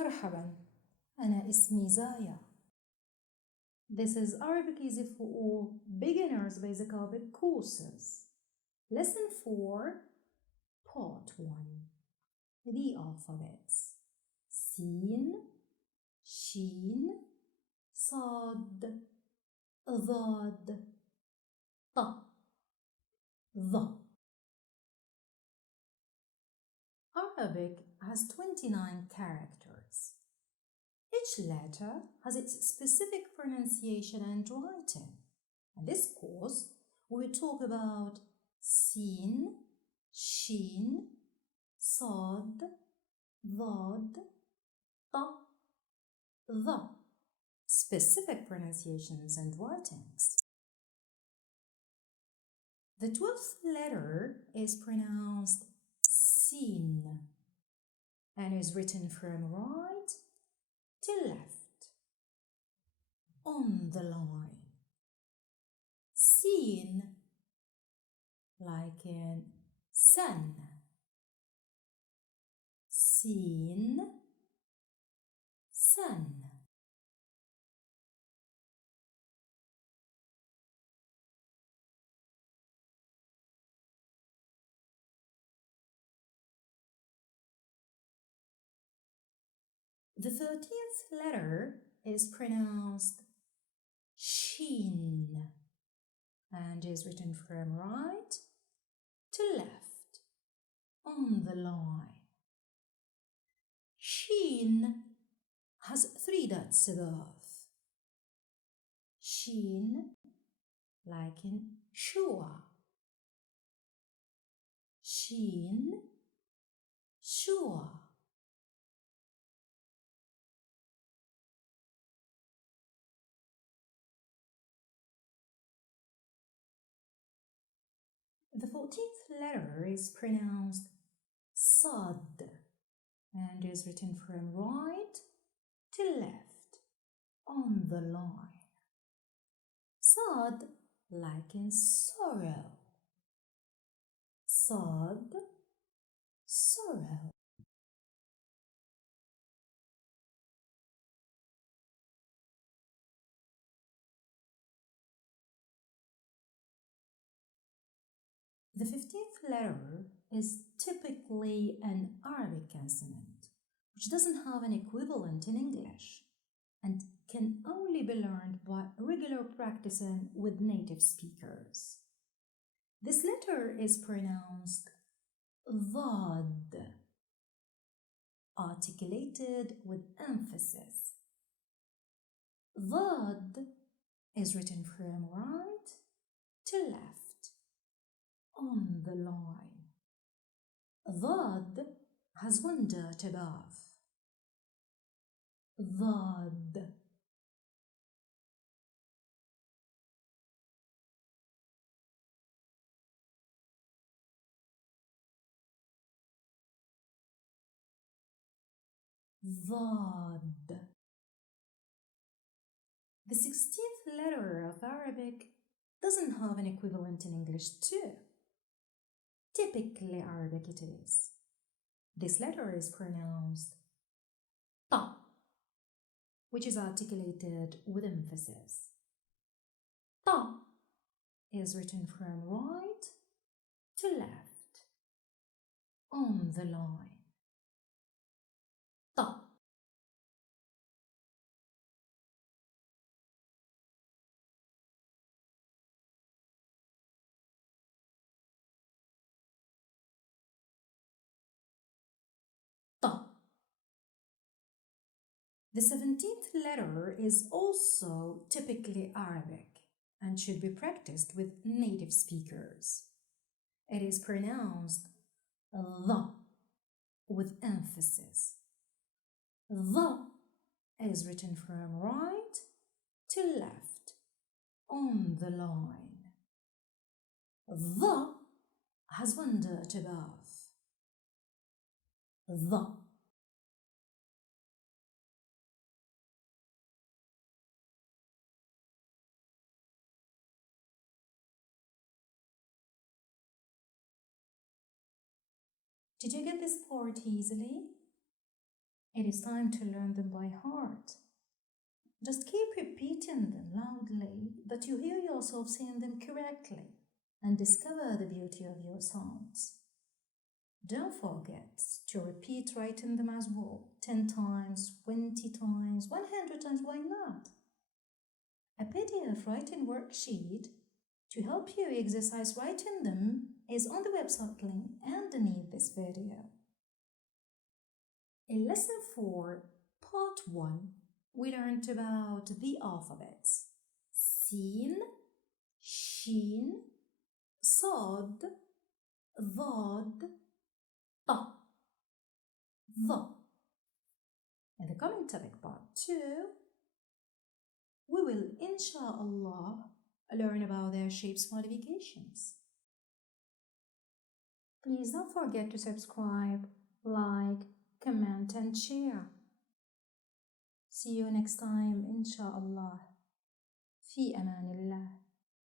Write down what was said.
مرحبا، أنا اسمي زايا. This is Arabic Easy for All Beginners Basic Arabic Courses. Lesson 4, Part 1. The alphabets. Sin, Shin, Sad, Dhad, Ta, Dha. Arabic has 29 characters. Each letter has its specific pronunciation and writing. In this course, we will talk about Sin, Shin, Sad, Dhad, Ta, Dha, specific pronunciations and writings. The 12th letter is pronounced Sin and is written from right to left on the line. Sin, like in sun. Sin, sun. The 13th letter is pronounced Shin and is written from right to left on the line. Shin has 3 dots above. Shin, like in shua. Shin, shua. The 14th letter is pronounced Sad and is written from right to left on the line. Sad, like in sorrow. Sad, sorrow. The 15th letter is typically an Arabic consonant, which doesn't have an equivalent in English and can only be learned by regular practicing with native speakers. This letter is pronounced Dhad, articulated with emphasis. Dhad is written from right to left on the line. Dhad has 1 dot above. Dhad. Dhad. The 16th letter of Arabic doesn't have an equivalent in English too. Typically Arabic it is. This letter is pronounced Ta, which is articulated with emphasis. Ta is written from right to left on the line. Ta. Ta. The 17th letter is also typically Arabic and should be practiced with native speakers. It is pronounced Dha with emphasis. Dha is written from right to left on the line. Dha has 1 dot above. Dha. Did you get this part easily? It is time to learn them by heart. Just keep repeating them loudly that you hear yourself saying them correctly and discover the beauty of your sounds. Don't forget to repeat writing them as well, 10 times, 20 times, 100 times, why not? A PDF writing worksheet to help you exercise writing them is on the website link underneath this video. In Lesson 4, Part 1, we learned about the alphabets: Sin, Shin, Sad, Vad, Ta, Va. In the coming topic Part 2, we will, inshallah, learn about their shapes modifications. Please don't forget to subscribe, like, comment and share. See you next time, inshallah. في أمان